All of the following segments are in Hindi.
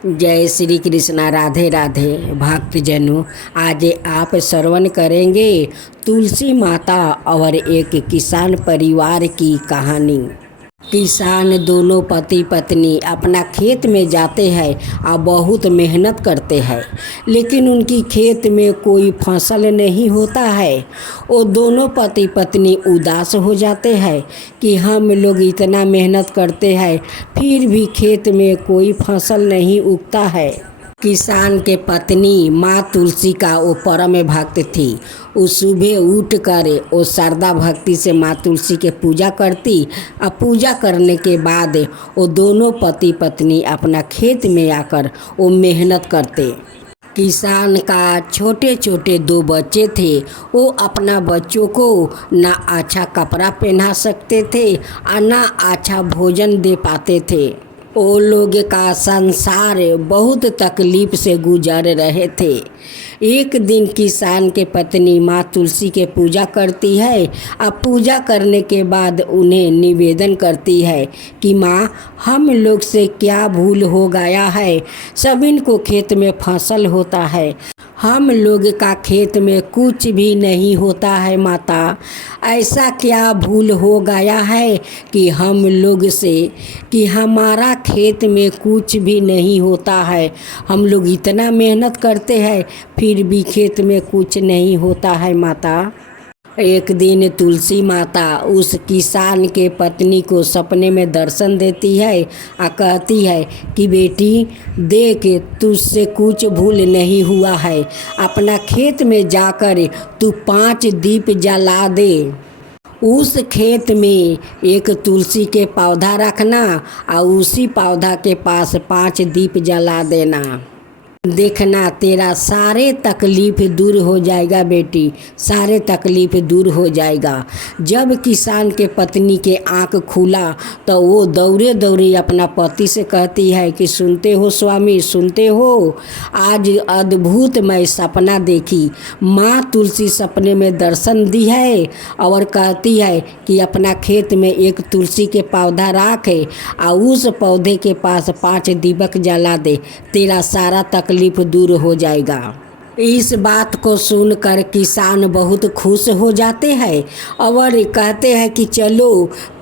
जय श्री कृष्णा। राधे राधे भक्तजनों, आज आप श्रवण करेंगे तुलसी माता और एक किसान परिवार की कहानी। किसान दोनों पति पत्नी अपना खेत में जाते हैं और बहुत मेहनत करते हैं, लेकिन उनकी खेत में कोई फसल नहीं होता है। वो दोनों पति पत्नी उदास हो जाते हैं कि हम लोग इतना मेहनत करते हैं फिर भी खेत में कोई फसल नहीं उगता है। किसान के पत्नी माँ तुलसी का वो परम भक्त थी। वो सुबह उठ कर वो श्रद्धा भक्ति से माँ तुलसी के पूजा करती और पूजा करने के बाद वो दोनों पति पत्नी अपना खेत में आकर वो मेहनत करते। किसान का छोटे छोटे 2 बच्चे थे। वो अपना बच्चों को ना अच्छा कपड़ा पहना सकते थे और ना अच्छा भोजन दे पाते थे। वो लोग का संसार बहुत तकलीफ से गुजर रहे थे। एक दिन किसान के पत्नी माँ तुलसी के पूजा करती है और पूजा करने के बाद उन्हें निवेदन करती है कि माँ, हम लोग से क्या भूल हो गया है। सभी को खेत में फसल होता है, हम लोग का खेत में कुछ भी नहीं होता है। माता, ऐसा क्या भूल हो गया है कि हम लोग से कि हमारा खेत में कुछ भी नहीं होता है। हम लोग इतना मेहनत करते हैं फिर भी खेत में कुछ नहीं होता है। माता, एक दिन तुलसी माता उस किसान के पत्नी को सपने में दर्शन देती है और कहती है कि बेटी देख, तुझसे कुछ भूल नहीं हुआ है। अपना खेत में जाकर तू 5 दीप जला दे। उस खेत में एक तुलसी के पौधा रखना और उसी पौधा के पास 5 दीप जला देना। देखना तेरा सारे तकलीफ दूर हो जाएगा बेटी, सारे तकलीफ दूर हो जाएगा। जब किसान के पत्नी के आँख खुला तो वो दौड़े दौड़े अपना पति से कहती है कि सुनते हो स्वामी, सुनते हो, आज अद्भुत मैं सपना देखी। माँ तुलसी सपने में दर्शन दी है और कहती है कि अपना खेत में एक तुलसी के पौधा रखे और उस पौधे के पास 5 दीपक जला दे, तेरा सारा तकलीफ दूर हो जाएगा। इस बात को सुनकर किसान बहुत खुश हो जाते हैं और कहते हैं कि चलो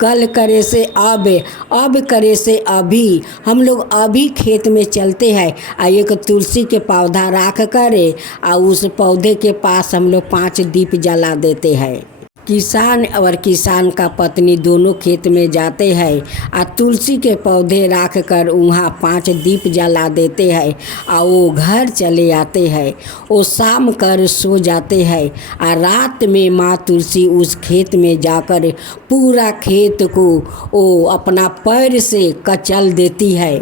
कल करे से अब करे से अभी, हम लोग अभी खेत में चलते हैं और एक तुलसी के पौधा रख कर और उस पौधे के पास हम लोग 5 दीप जला देते हैं। किसान और किसान का पत्नी दोनों खेत में जाते हैं और तुलसी के पौधे रख कर वहाँ 5 दीप जला देते हैं और वो घर चले आते हैं। वो शाम कर सो जाते हैं और रात में माँ तुलसी उस खेत में जाकर पूरा खेत को वो अपना पैर से कचल देती है।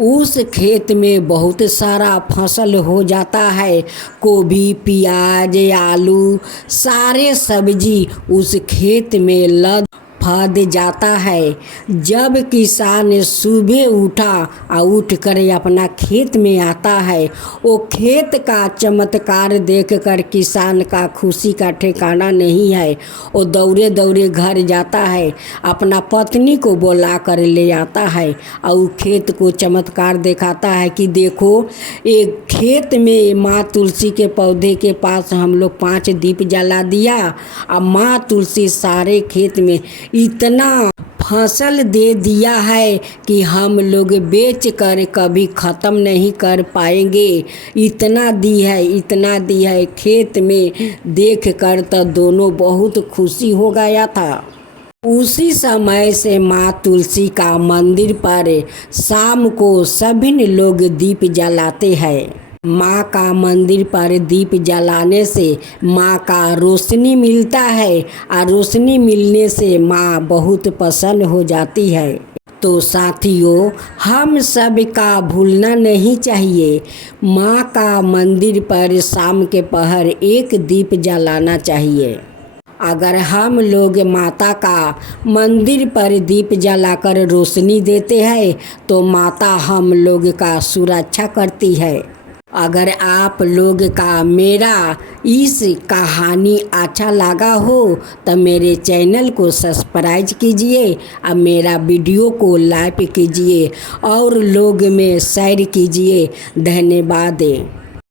उस खेत में बहुत सारा फसल हो जाता है। गोभी, प्याज, आलू, सारे सब्जी उस खेत में लद फद जाता है। जब किसान सुबह उठा और उठ कर अपना खेत में आता है, वो खेत का चमत्कार देखकर किसान का खुशी का ठिकाना नहीं है। वो दौड़े दौड़े घर जाता है, अपना पत्नी को बुला कर ले आता है और खेत को चमत्कार दिखाता है कि देखो, एक खेत में माँ तुलसी के पौधे के पास हम लोग 5 दीप जला दिया और माँ तुलसी सारे खेत में इतना फसल दे दिया है कि हम लोग बेच कर कभी ख़त्म नहीं कर पाएंगे। इतना दी है, इतना दी है। खेत में देख कर तो दोनों बहुत खुशी हो गया था। उसी समय से माँ तुलसी का मंदिर पर शाम को सभी लोग दीप जलाते हैं। माँ का मंदिर पर दीप जलाने से माँ का रोशनी मिलता है और रोशनी मिलने से माँ बहुत प्रसन्न हो जाती है। तो साथियों, हम सब का भूलना नहीं चाहिए। माँ का मंदिर पर शाम के पहर एक दीप जलाना चाहिए। अगर हम लोग माता का मंदिर पर दीप जलाकर रोशनी देते हैं तो माता हम लोग का सुरक्षा करती है। अगर आप लोग का मेरा इस कहानी अच्छा लगा हो तो मेरे चैनल को सब्सक्राइब कीजिए और मेरा वीडियो को लाइक कीजिए और लोग में शेयर कीजिए। धन्यवाद।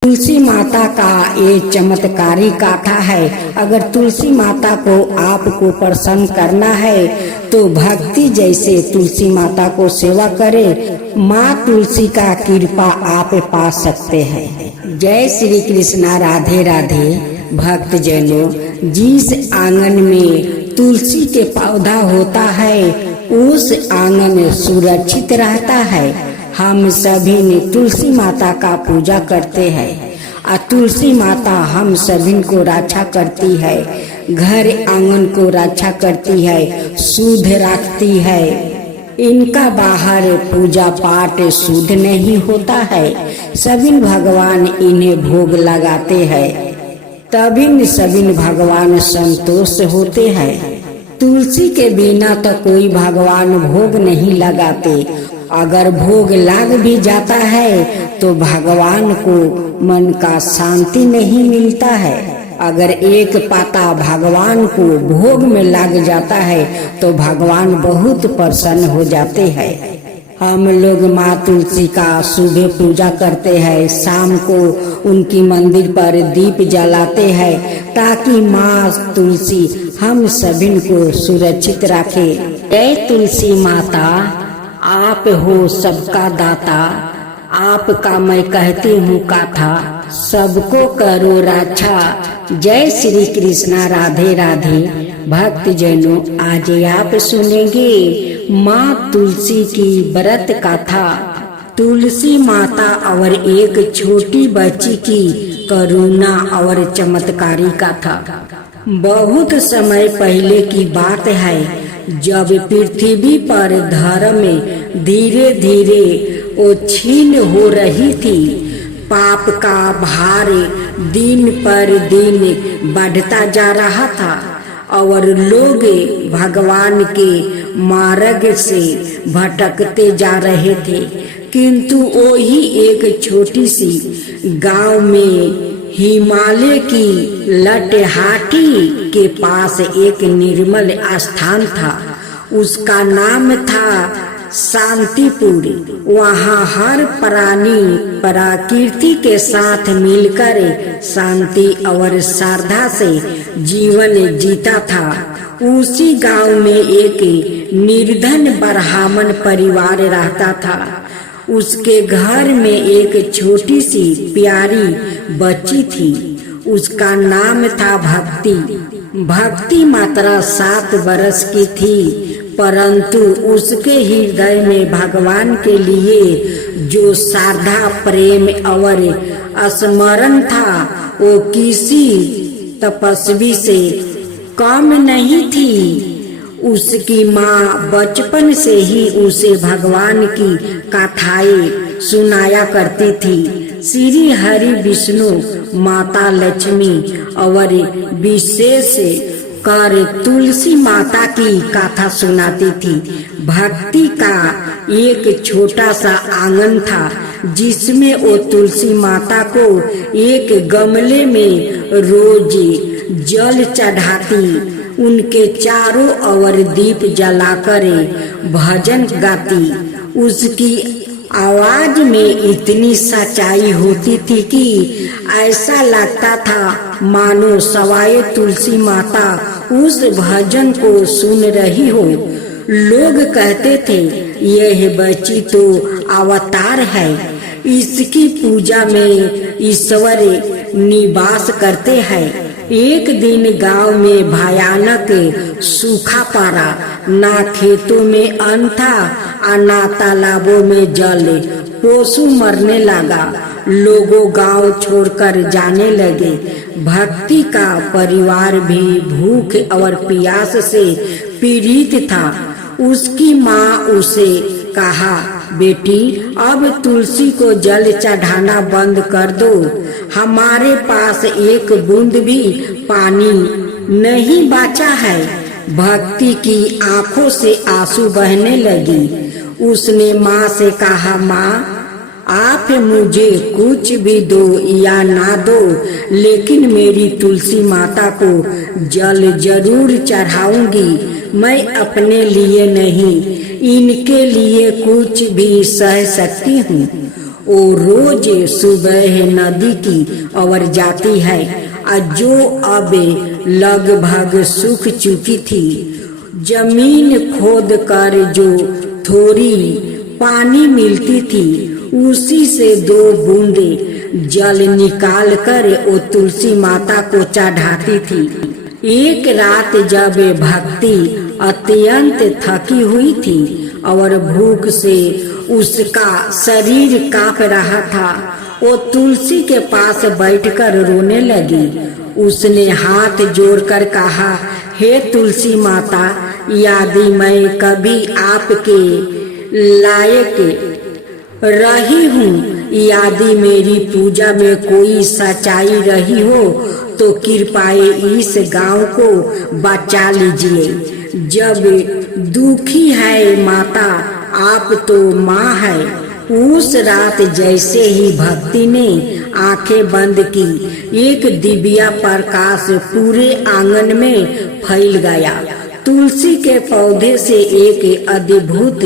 तुलसी माता का ये चमत्कारी गाथा है। अगर तुलसी माता को आपको प्रसन्न करना है तो भक्ति जैसे तुलसी माता को सेवा करें। माँ तुलसी का कृपा आप पा सकते हैं। जय श्री कृष्णा। राधे राधे। भक्तजनों, जिस आंगन में तुलसी के पौधा होता है उस आंगन सुरक्षित रहता है। हम सभी ने तुलसी माता का पूजा करते हैं और तुलसी माता हम सभी को रक्षा करती है, घर आंगन को रक्षा करती है, शुद्ध रखती है। इनका बाहर पूजा पाठ शुद्ध नहीं होता है। सभी भगवान इन्हें भोग लगाते हैं, तभी सभी भगवान संतोष होते हैं। तुलसी के बिना तो कोई भगवान भोग नहीं लगाते। अगर भोग लग भी जाता है तो भगवान को मन का शांति नहीं मिलता है। अगर एक पाता भगवान को भोग में लग जाता है तो भगवान बहुत प्रसन्न हो जाते हैं। हम लोग माँ तुलसी का सुबह पूजा करते हैं, शाम को उनकी मंदिर पर दीप जलाते हैं ताकि माँ तुलसी हम सभी को सुरक्षित रखे। जय तुलसी माता, आप हो सबका दाता, आपका मैं कहती हूँ गाथा, सबको करो रक्षा। जय श्री कृष्णा। राधे राधे। भक्तजनों, आज आप सुनेंगे माँ तुलसी की व्रत कथा। तुलसी माता और एक छोटी बच्ची की करुणा और चमत्कारी कथा। बहुत समय पहले की बात है, जब पृथ्वी पर धर्म धीरे धीरे क्षीण हो रही थी। पाप का भार दिन पर दिन बढ़ता जा रहा था और लोग भगवान के मार्ग से भटकते जा रहे थे। किंतु वही एक छोटी सी गांव में हिमालय की लटहाटी के पास एक निर्मल स्थान था। उसका नाम था शांतिपुर। वहाँ हर प्राणी प्रकृति के साथ मिलकर शांति और श्रद्धा से जीवन जीता था। उसी गांव में एक निर्धन ब्राह्मण परिवार रहता था। उसके घर में एक छोटी सी प्यारी बच्ची थी। उसका नाम था भक्ति। भक्ति मात्र 7 वर्ष की थी, परंतु उसके हृदय में भगवान के लिए जो श्रद्धा, प्रेम और स्मरण था वो किसी तपस्वी से कम नहीं थी। उसकी माँ बचपन से ही उसे भगवान की कथाएं सुनाया करती थी। श्री हरि, विष्णु, माता लक्ष्मी और विशेष कर तुलसी माता की कथा सुनाती थी। भक्ति का एक छोटा सा आंगन था जिसमें वो तुलसी माता को एक गमले में रोज जल चढ़ाती, उनके चारों ओर दीप जलाकर भजन गाती। उसकी आवाज में इतनी सच्चाई होती थी कि ऐसा लगता था मानो सवाए तुलसी माता उस भजन को सुन रही हो। लोग कहते थे यह बच्ची तो अवतार है, इसकी पूजा में ईश्वर निवास करते हैं। एक दिन गांव में भयानक सूखा पड़ा। ना खेतों में अन्न था और ना तालाबों में जल। पशु मरने लगा। लोगों गांव छोड़कर जाने लगे। भक्ति का परिवार भी भूख और प्यास से पीड़ित था। उसकी माँ उसे कहा, बेटी अब तुलसी को जल चढ़ाना बंद कर दो, हमारे पास एक बूंद भी पानी नहीं बचा है। भक्ति की आंखों से आंसू बहने लगी। उसने माँ से कहा, माँ आप मुझे कुछ भी दो या ना दो, लेकिन मेरी तुलसी माता को जल जरूर चढ़ाऊंगी। मैं अपने लिए नहीं, इनके लिए कुछ भी सह सकती हूँ। वो रोज सुबह नदी की ओर जाती है, जो अब लगभग सूख चुकी थी। जमीन खोद कर जो थोड़ी पानी मिलती थी, उसी से 2 बूंदे जल निकाल कर वो तुलसी माता को चढ़ाती थी। एक रात जब भक्ति अत्यंत थकी हुई थी और भूख से उसका शरीर कांप रहा था, वो तुलसी के पास बैठकर रोने लगी। उसने हाथ जोड़कर कहा, हे तुलसी माता, यदि मैं कभी आपके लायक रही हूँ, यदि मेरी पूजा में कोई सच्चाई रही हो, तो कृपया इस गांव को बचा लीजिए। जब दुखी है माता, आप तो माँ है। उस रात जैसे ही भक्ति ने आंखें बंद की, एक दिव्या प्रकाश पूरे आंगन में फैल गया। तुलसी के पौधे से एक अद्भुत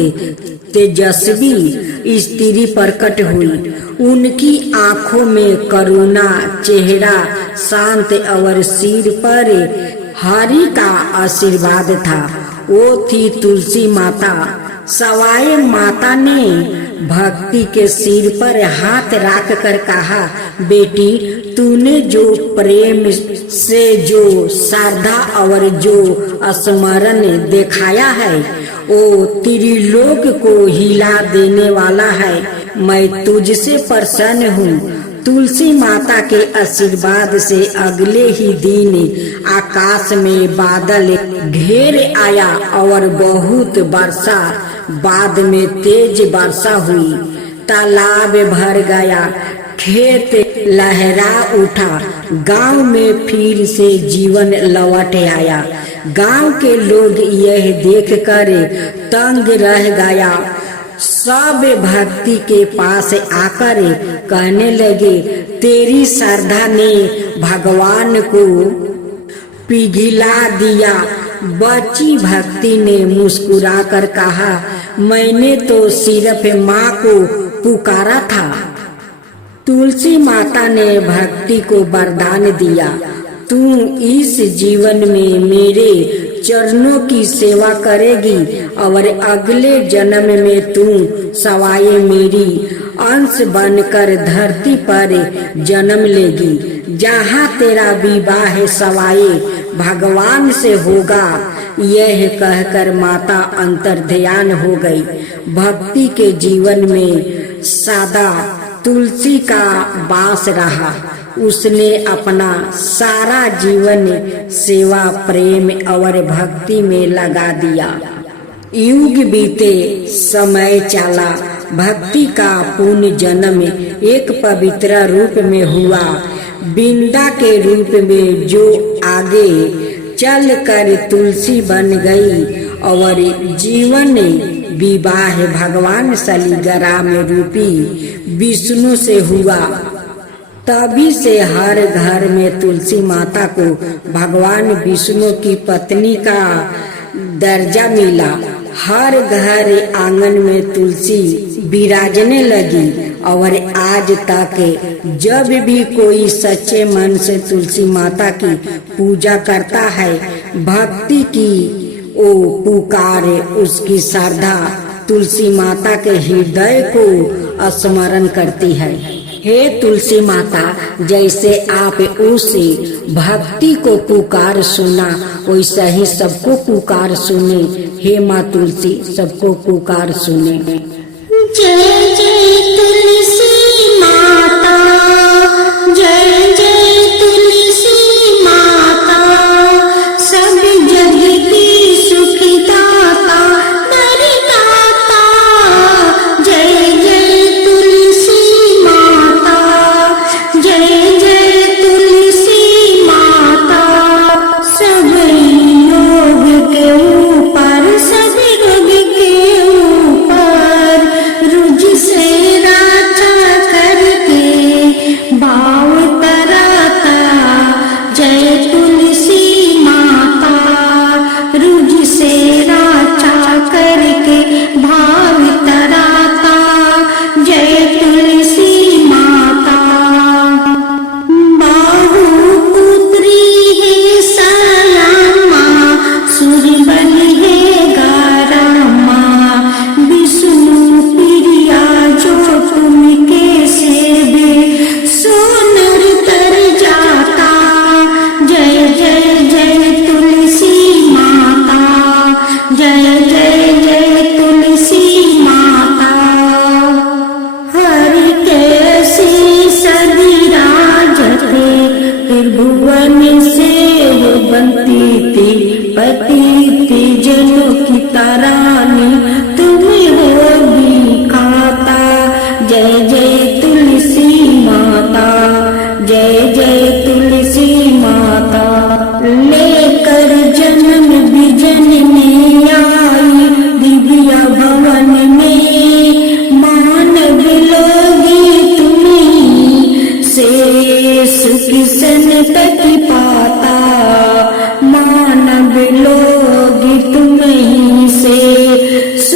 तेजस्वी स्त्री प्रकट हुई। उनकी आंखों में करुणा, चेहरा शांत और सिर पर हरि का आशीर्वाद था। वो थी तुलसी माता। सवाई माता ने भक्ति के सिर पर हाथ रख कर कहा, बेटी, तूने जो प्रेम से, जो श्रद्धा और जो स्मरण दिखाया है, वो त्रिलोक को हिला देने वाला है। मैं तुझसे प्रसन्न हूँ। तुलसी माता के आशीर्वाद से अगले ही दिन आकाश में बादल घेर आया और बहुत वर्षा, बाद में तेज वर्षा हुई। तालाब भर गया, खेत लहरा उठा, गांव में फिर से जीवन लौट आया। गांव के लोग यह देखकर तंग रह गया। सब भक्ति के पास आकर कहने लगे, तेरी श्रद्धा ने भगवान को पिघला दिया। बच्ची भक्ति ने मुस्कुराकर कहा, मैंने तो सिर्फ माँ को पुकारा था। तुलसी माता ने भक्ति को वरदान दिया, तू इस जीवन में मेरे चरणों की सेवा करेगी और अगले जन्म में तू सवाए मेरी अंश बनकर धरती पर जन्म लेगी। जहाँ तेरा विवाह सवाए भगवान से होगा। यह कहकर माता अंतर्ध्यान हो गई। भक्ति के जीवन में सदा तुलसी का वास रहा। उसने अपना सारा जीवन सेवा, प्रेम और भक्ति में लगा दिया। युग बीते, समय चला, भक्ति का पुण्य जन्म एक पवित्र रूप में हुआ। बिंदा के रूप में जो आगे चल कर तुलसी बन गई और जीवन विवाह भगवान शालिग्राम रूपी विष्णु से हुआ। तभी से हर घर में तुलसी माता को भगवान विष्णु की पत्नी का दर्जा मिला। हर घर आंगन में तुलसी विराजने लगी और आज तक जब भी कोई सच्चे मन से तुलसी माता की पूजा करता है, भक्ति की ओ पुकार, उसकी श्रद्धा तुलसी माता के हृदय को स्मरण करती है। हे तुलसी माता, जैसे आप उस भक्ति को पुकार सुना, वैसा ही सबको पुकार सुने। हे माँ तुलसी, सबको पुकार सुने। जय जय तुलसी माता, जय जय तुलसी माता, सब जग की सुखदाता वरदाता। जय जय तुलसी माता, जय जय तुलसी माता, सब योग के ऊपर, सब रोग के ऊपर रुज से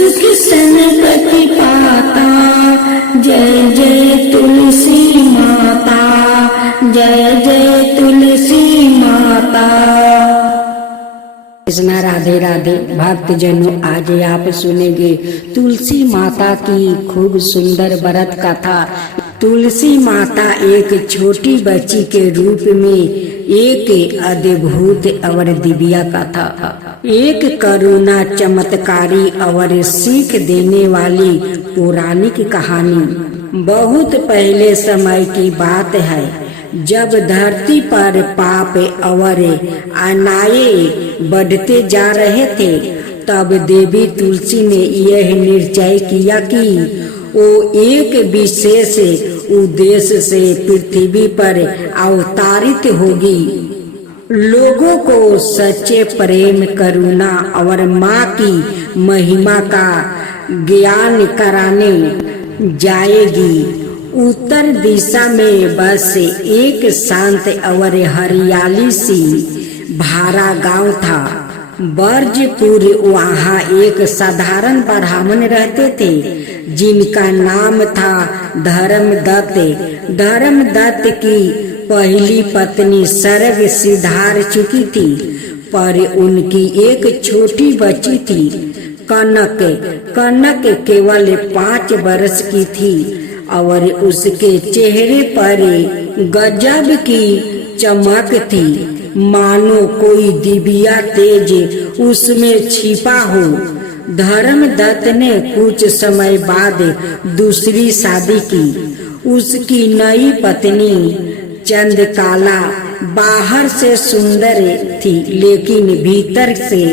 सुख संपत्ति पाता। जय जय तुलसी माता, जय जय तुलसी माता। कृष्णा राधे राधे। भक्तजनों, आज आप सुनेंगे तुलसी माता की खूब सुंदर व्रत कथा। तुलसी माता एक छोटी बच्ची के रूप में एक अद्भुत और दिव्या कथा, एक करुणा चमत्कारी और सीख देने वाली पौराणिक कहानी। बहुत पहले समय की बात है, जब धरती पर पाप और अन्याय बढ़ते जा रहे थे, तब देवी तुलसी ने यह निश्चय किया कि वो एक विशेष उद्देश्य से पृथ्वी पर अवतारित होगी। लोगों को सच्चे प्रेम, करुणा और माँ की महिमा का ज्ञान कराने जाएगी। उत्तर दिशा में बस एक शांत और हरियाली सी भारा गांव था, बर्जपुर। वहाँ एक साधारण ब्राह्मण रहते थे जिनका नाम था धर्मदत्त। धर्मदत्त की पहली पत्नी सर्ग सिधार चुकी थी, पर उनकी एक छोटी बच्ची थी, कनक। कनक केवल 5 वर्ष की थी और उसके चेहरे पर गजब की चमक थी, मानो कोई दिव्या तेज उसमें छिपा हो। धर्मदत्त ने कुछ समय बाद दूसरी शादी की। उसकी नई पत्नी चंद्रकला बाहर से सुंदर थी, लेकिन भीतर से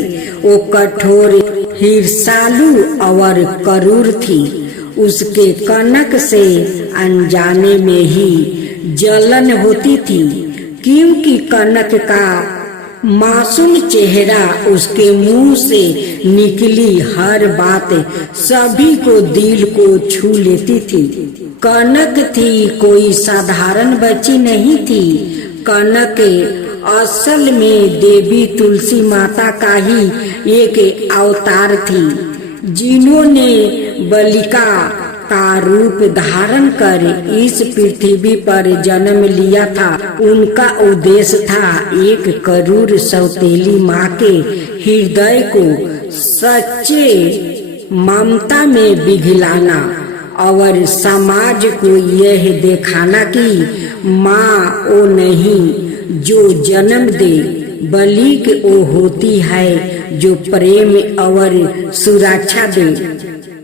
वो कठोर, ईर्ष्यालु और क्रूर थी। उसके कनक से अनजाने में ही जलन होती थी, क्योंकि कनक का मासूम चेहरा, उसके मुंह से निकली हर बात सभी को दिल को छू लेती थी। कनक थी कोई साधारण बच्ची नहीं थी। कनक असल में देवी तुलसी माता का ही एक अवतार थी, जिन्होंने बालिका का रूप धारण कर इस पृथ्वी पर जन्म लिया था। उनका उद्देश्य था एक करूर सौतेली माँ के हृदय को सच्चे ममता में पिघलाना और समाज को यह दिखाना कि माँ वो नहीं जो जन्म दे, बल्कि वो होती है जो प्रेम और सुरक्षा दे।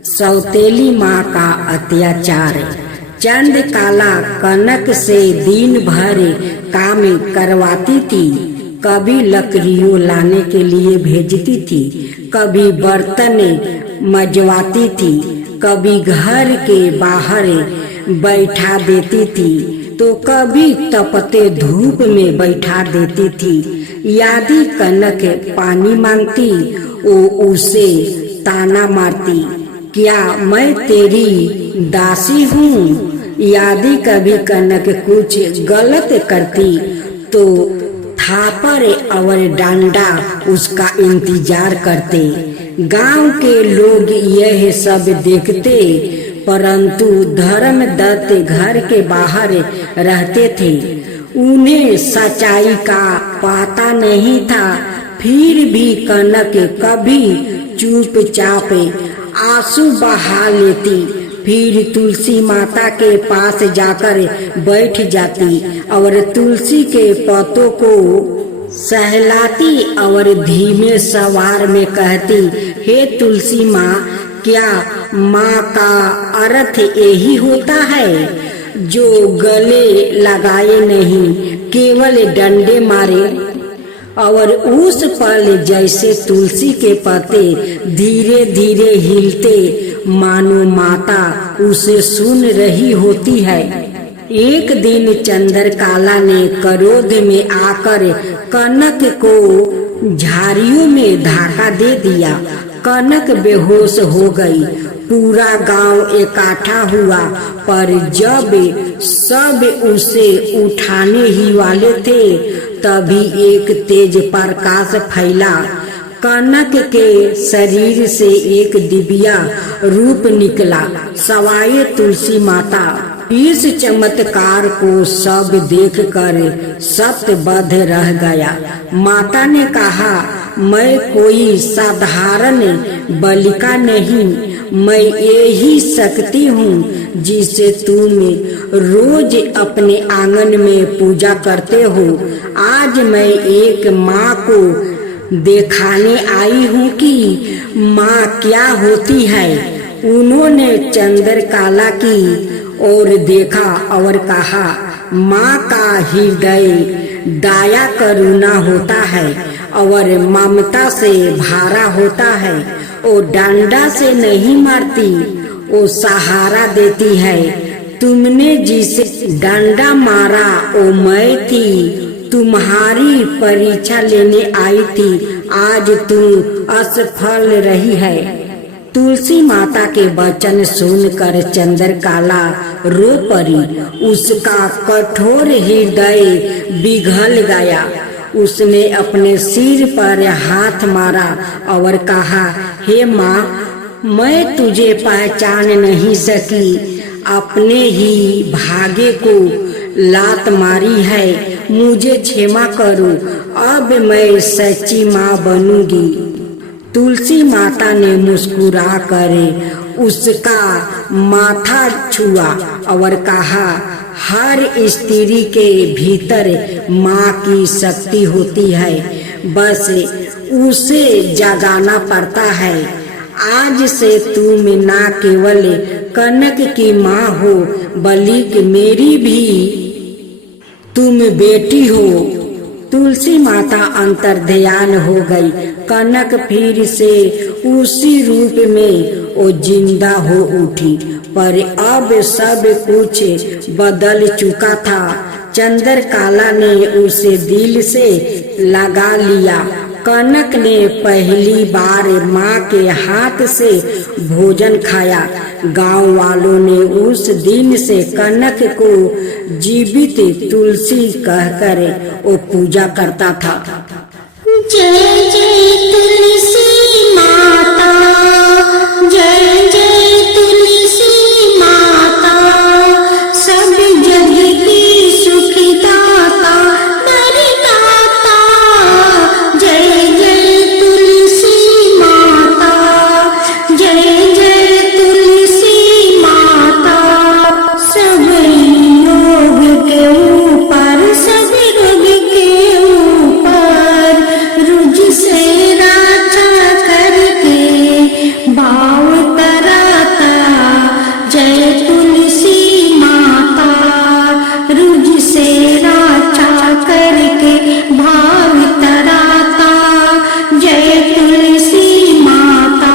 सौतेली माँ का अत्याचार। चंद्रकला कनक से दिन भर काम करवाती थी, कभी लकड़ियों लाने के लिए भेजती थी, कभी बर्तन मजवाती थी, कभी घर के बाहर बैठा देती थी, तो कभी तपते धूप में बैठा देती थी। यदि कनक पानी मांगती, वो उसे ताना मारती, क्या मैं तेरी दासी हूँ। यदि कभी कनक कुछ गलत करती तो थापर और डंडा उसका इंतजार करते। गांव के लोग यह सब देखते, परंतु धर्मदत्त घर के बाहर रहते थे, उन्हें सच्चाई का पता नहीं था। फिर भी कनक कभी चुपचाप आंसू बहा लेती, फिर तुलसी माता के पास जाकर बैठ जाती और तुलसी के पत्तों को सहलाती और धीमे सवार में कहती, हे तुलसी माँ, क्या माँ का अर्थ यही होता है जो गले लगाए नहीं, केवल डंडे मारे। और उस पल जैसे तुलसी के पत्ते धीरे धीरे हिलते, मानो माता उसे सुन रही होती है। एक दिन चंद्रकला ने क्रोध में आकर कनक को झाड़ियों में धक्का दे दिया। कनक बेहोश हो गई। पूरा गांव इकट्ठा हुआ, पर जब सब उसे उठाने ही वाले थे, तभी एक तेज प्रकाश फैला। कनक के शरीर से एक दिव्या रूप निकला, सवाए तुलसी माता। इस चमत्कार को सब देखकर सत्यबद्ध रह गया। माता ने कहा, मैं कोई साधारण बालिका नहीं, मैं यही शक्ति हूँ जिसे तुम रोज अपने आंगन में पूजा करते हो। आज मैं एक माँ को दिखाने आई हूँ कि माँ क्या होती है। उन्होंने चंद्रकला की और देखा और कहा, माँ का हृदय दया करुणा होता है और ममता से भरा होता है। वो डंडा से नहीं मारती, वो सहारा देती है। तुमने जिसे डंडा मारा वो मैं थी, तुम्हारी परीक्षा लेने आई थी। आज तुम असफल रही है। तुलसी माता के वचन सुनकर चंद्रकला रो पड़ी। उसका कठोर हृदय पिघल गया। उसने अपने सिर पर हाथ मारा और कहा, हे माँ, मैं तुझे पहचान नहीं सकी। अपने ही भाग्य को लात मारी है। मुझे क्षमा करो, अब मैं सच्ची माँ बनूंगी। तुलसी माता ने मुस्कुरा कर उसका माथा छुआ और कहा, हर स्त्री के भीतर माँ की शक्ति होती है, बस उसे जगाना पड़ता है। आज से तुम न केवल कनक की माँ हो, बल्कि मेरी भी तुम बेटी हो। तुलसी माता अंतर्ध्यान हो गई। कनक फिर से उसी रूप में वो जिंदा हो उठी, पर अब सब कुछ बदल चुका था। चंद्रकला ने उसे दिल से लगा लिया। कनक ने पहली बार माँ के हाथ से भोजन खाया। गांव वालों ने उस दिन से कनक को जीवित तुलसी कहकर वो पूजा करता था। जय जय तुलसी माता, जय जय तुलसी माता, सब जग की सुखदाता वरदाता। जय जय तुलसी माता, जय जय तुलसी माता, सब योग के ऊपर, सब रोग के ऊपर रुझ से राजा करके भाव तराता। जय तुलसी माता, रुझ से राजा करके भाव तराता। जय तुलसी माता,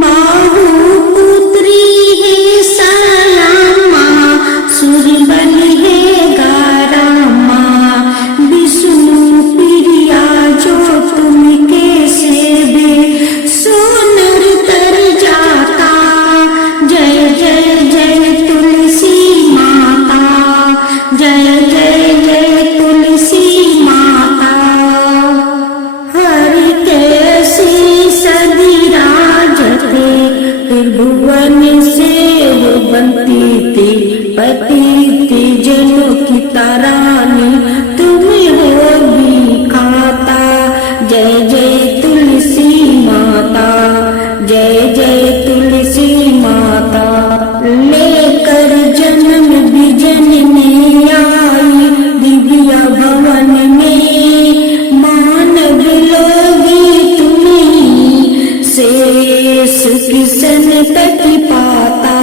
बाहु पुत्री है सलामा, सुरबल है गारामा, विष्णु प्रिया जो तुमके सेवे सोनर तर जाता। जय जय जय तुलसी माता, जय जय जय तुलसी माता। हरि कैसी सदी राजते, त्रिभुवन से वो बनती थी। पति थी जनों की तारानी, तुम हो भी खाता। जय जय तुलसी माता, जय जय तुलसी माता। लेकर जन्म बिजन में आई दिव्या भवन में, मानव लोगी तुम्हीं से सुख संतति पाता।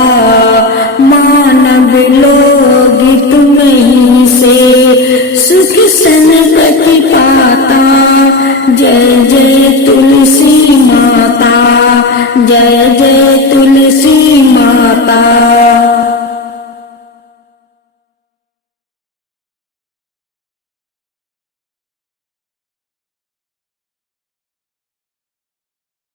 मानव लोगी तुम्हीं से सुख संतति पाता। जय जय तुलसी माता, जय जय